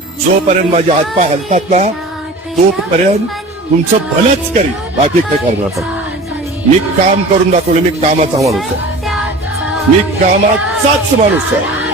जोपर्यंत माझे हातपाय हलतात ना तोपर्यंत तुमचं भलंच करीन, बाकी काय करणार नाही. मी काम करून दाखवलं. मी कामाचा माणूस आहे. मी कामाचाच माणूस आहे.